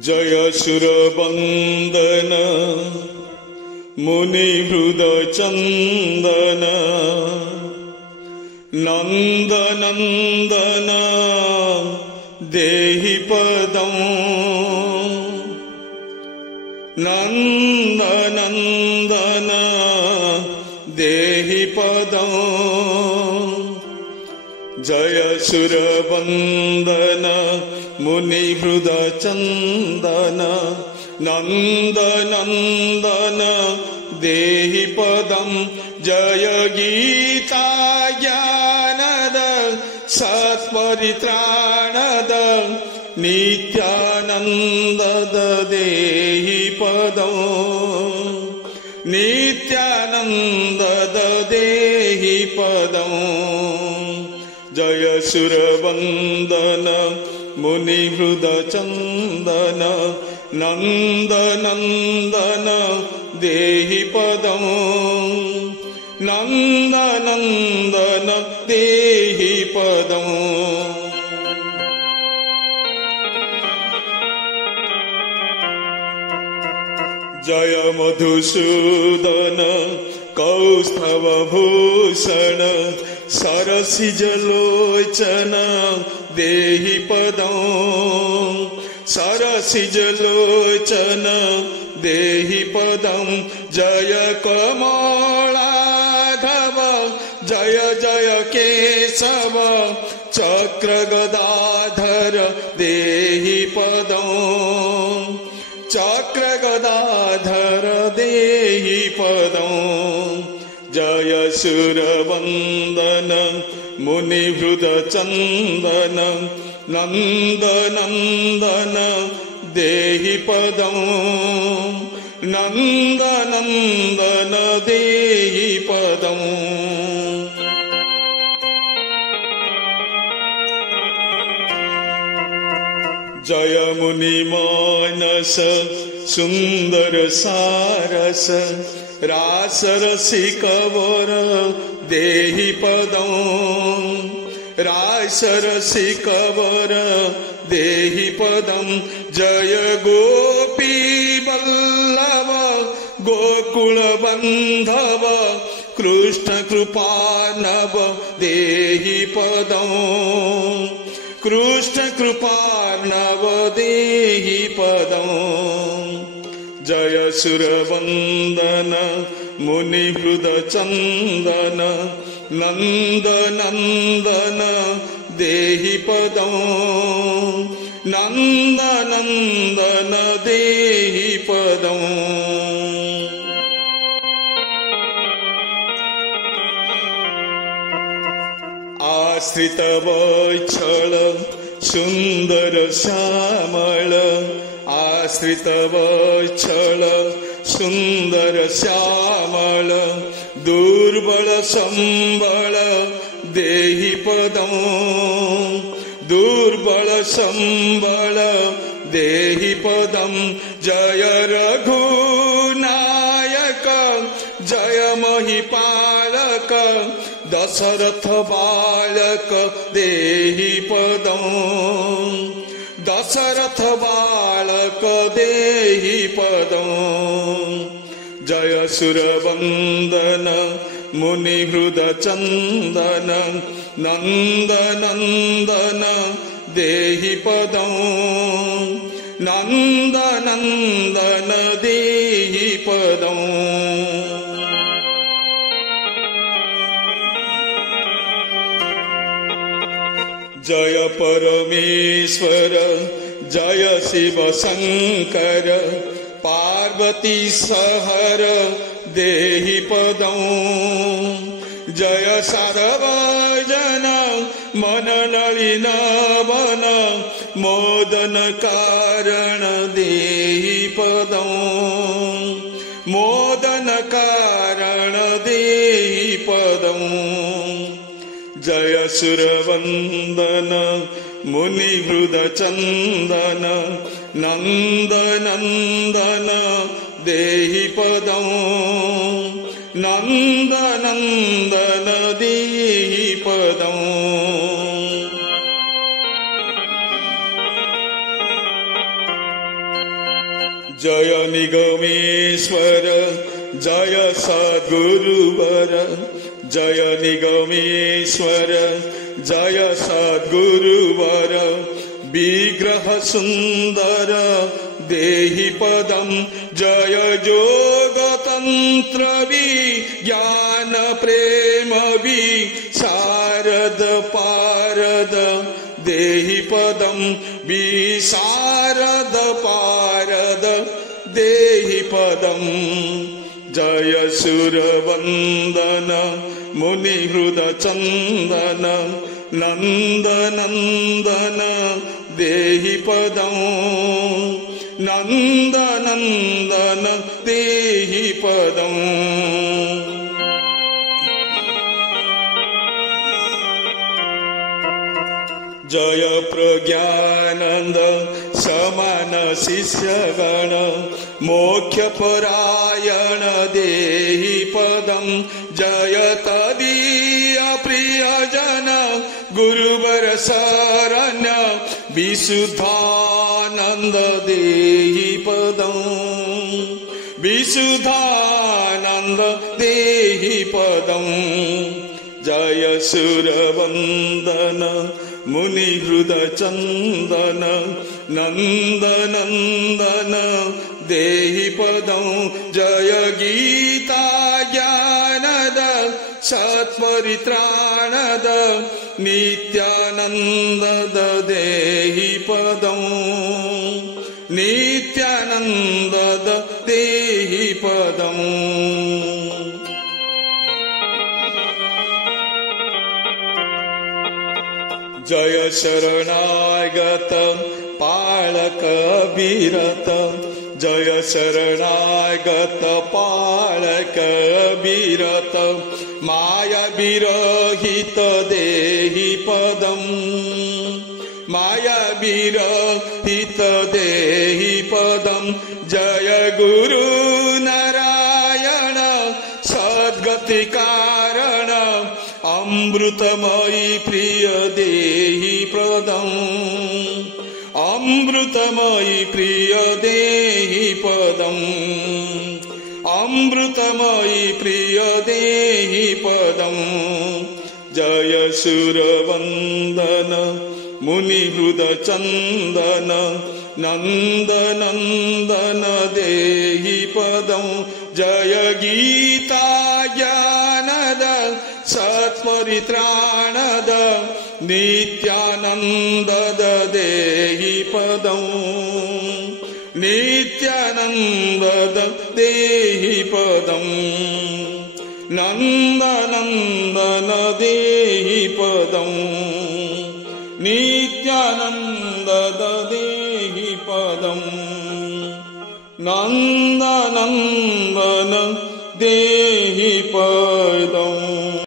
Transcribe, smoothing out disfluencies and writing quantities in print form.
जय सुरवंदन मुनिहृद चंदन नंदनंदन देहि पदं नंदनंदन देहि पदं जय सुरवंदन मुनिहृद चंदन नंदनंदन देहि पदं जय गीता ज्ञानद सत्परित्राणद नित्यानंदद देहि पदं नित्यानंदद देहि पदं जय सुरवंदन मुनिहृद चंदन नंदनंदन देहि पदं नंदनंदन देहि पदं जय मधुसूदन कौस्तव भूषण सरसिजलोचन देहि पदं सरसिजलोचन देहि पदं जय कमलाधव जय जय केशव चक्रगदाधर देहि पदं चक्रगदाधर देहि पदं जय सुरवंदन मुनिहृद चंदन नंदनंदन देहि पदं नंदनंदन देहि पदं जय मुनिमानस सुंदर सारस रासरसिकवर देहि पदं रासरसिकवर देहि पदं जय गोपी वल्लभ गोकुल बंधव कृष्ण कृपानव देहि पदं कृष्ण कृपानव देहि पदं जय सुरवंदन मुनिहृद चंदन नंदनंदन देहि पदं नंदनंदन देहि पदं आश्रित वत्सल सुंदर श्यामल आश्रित वत्सल सुंदर श्यामल दुर्बल संबल देहि पदं दुर्बल संबल देहि पदं जय रघुनायक जय महिपालक दशरथ बालक देहि पदं दशरथ बालक देहि पदं जय सुरवंदन मुनिहृद चंदन नंदनंदन देहि पदं नंदनंदन देहि पदं जय परमेश्वर जय शिव शंकर पार्वती सहर देहि पदं जय सार्वजन मन नलिन वन मोदन कारण देहि पदं मोदन कारण देहि पदं जय सुरवंदन मुनिहृद चंदन नंदनंदन देहि पदं नंदनंदन देहि पदं जय निगमेश्वर जय सद्गुरुवर जय निगमेश्वर जय सद्गुरुवर विग्रह सुंदर देहि पदम जय योग तंत्र विज्ञान प्रेम विशारद पारद देहि पदम विशारद पारद देहि पदम जय सुरवंदन मुनि हृद चंदन नंद नंदन देहि पदम नंद नंदन देहि पदम जय प्रज्ञानंद समान शिष्यगण मोक्ष परायण देहि पदम जय तदीय प्रियजन गुरुवर शरण्य विशुद्धानंद देहि पदम विशुद्धानंद देहि पदम जय सुरवंदन मुनि हृद चंदन नंद नंदन देहि पदम जय गीता ज्ञानद सत्परित्राणद नित्यानंद देहि पदम नित्यानंद देहि पदम जय शरणागत पालक अविरत जय शरणागत पालक अविरत माया विरहित देहि पदम माया विरहित देहि पदम जय गुरु नारायण सद्गति कारण अमृतमयी प्रिय देहि पदम अमृतमयी प्रिय देहि पदम अमृतमयी प्रिय देहि पदम जय सुरवंदन मुनि हृद चंदन नंद नंदन देहि पदम जय गीता ज्ञानद सत्परित्राणद नित्यानंद देहि पदम नित्यानंद देहि पदम नंदनंदन देहि पदम नित्यानंद देहि पदम नंदनंदन